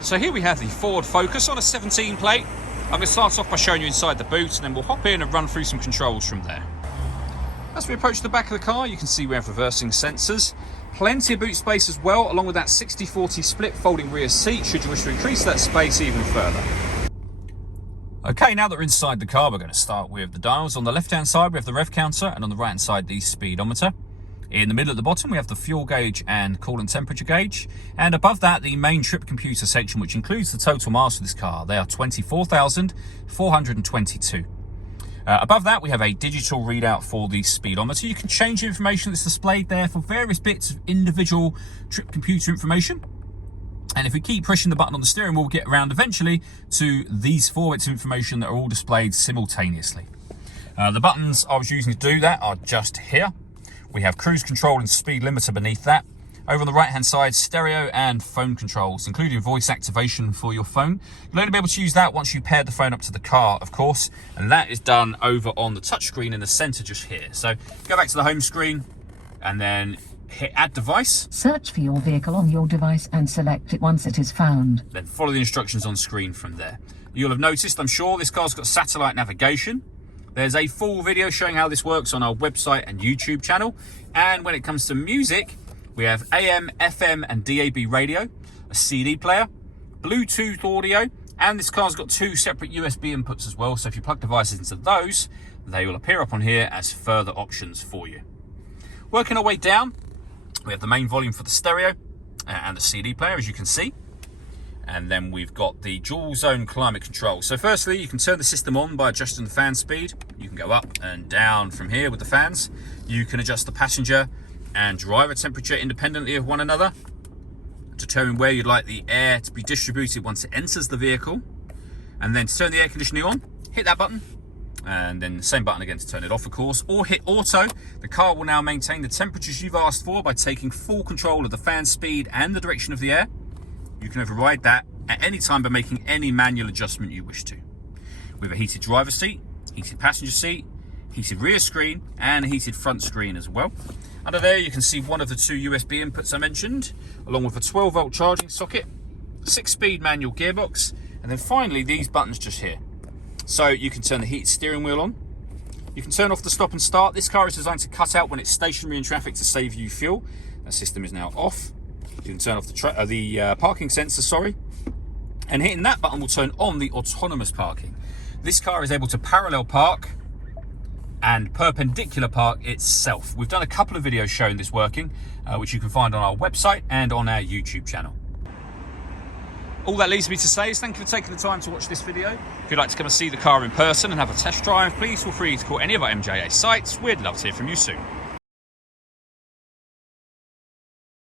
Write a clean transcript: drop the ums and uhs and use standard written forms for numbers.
So here we have the Ford Focus on a 17 plate. I'm going to start off by showing you inside the boot, and then we'll hop in and run through some controls from there. As we approach the back of the car, you can see we have reversing sensors. Plenty of boot space as well, along with that 60-40 split folding rear seat, should you wish to increase that space even further. Okay, now that we're inside the car, we're going to start with the dials. On the left-hand side, we have the rev counter, and on the right-hand side, the speedometer. In the middle at the bottom, we have the fuel gauge and coolant temperature gauge. And above that, the main trip computer section, which includes the total miles for this car. They are 24,422. Above that, we have a digital readout for the speedometer. You can change the information that's displayed there for various bits of individual trip computer information. And if we keep pushing the button on the steering wheel, we'll get around eventually to these 4 bits of information that are all displayed simultaneously. The buttons I was using to do that are just here. We have cruise control and speed limiter beneath that. Over on the right hand side, stereo and phone controls, including voice activation for your phone. You'll only be able to use that once you pair the phone up to the car, of course, and that is done over on the touchscreen in the center just here. So go back to the home screen and then hit add device. Search for your vehicle on your device and select it once it is found. Then follow the instructions on screen from there. You'll have noticed, I'm sure, this car's got satellite navigation. There's a full video showing how this works on our website and YouTube channel. And when it comes to music, we have AM, FM and DAB radio, a CD player, Bluetooth audio, and this car's got 2 separate USB inputs as well. So if you plug devices into those, they will appear up on here as further options for you. Working our way down, we have the main volume for the stereo and the CD player, as you can see. And then we've got the dual zone climate control. So firstly, you can turn the system on by adjusting the fan speed. You can go up and down from here with the fans. You can adjust the passenger and driver temperature independently of one another. Determine where you'd like the air to be distributed once it enters the vehicle. And then to turn the air conditioning on, hit that button. And then the same button again to turn it off, of course. Or hit auto. The car will now maintain the temperatures you've asked for by taking full control of the fan speed and the direction of the air. You can override that at any time by making any manual adjustment you wish to. We have a heated driver's seat, heated passenger seat, heated rear screen, and a heated front screen as well. Under there you can see one of the 2 USB inputs I mentioned, along with a 12-volt charging socket, 6-speed manual gearbox, and then finally these buttons just here. So you can turn the heated steering wheel on. You can turn off the stop and start. This car is designed to cut out when it's stationary in traffic to save you fuel. That system is now off. You can turn off the parking sensor, and hitting that button will turn on the autonomous parking. This car is able to parallel park and perpendicular park itself. We've done a couple of videos showing this working, which you can find on our website and on our YouTube channel. All that leaves me to say is thank you for taking the time to watch this video. If you'd like to come and see the car in person and have a test drive, please feel free to call any of our MJA sites. We'd love to hear from you soon.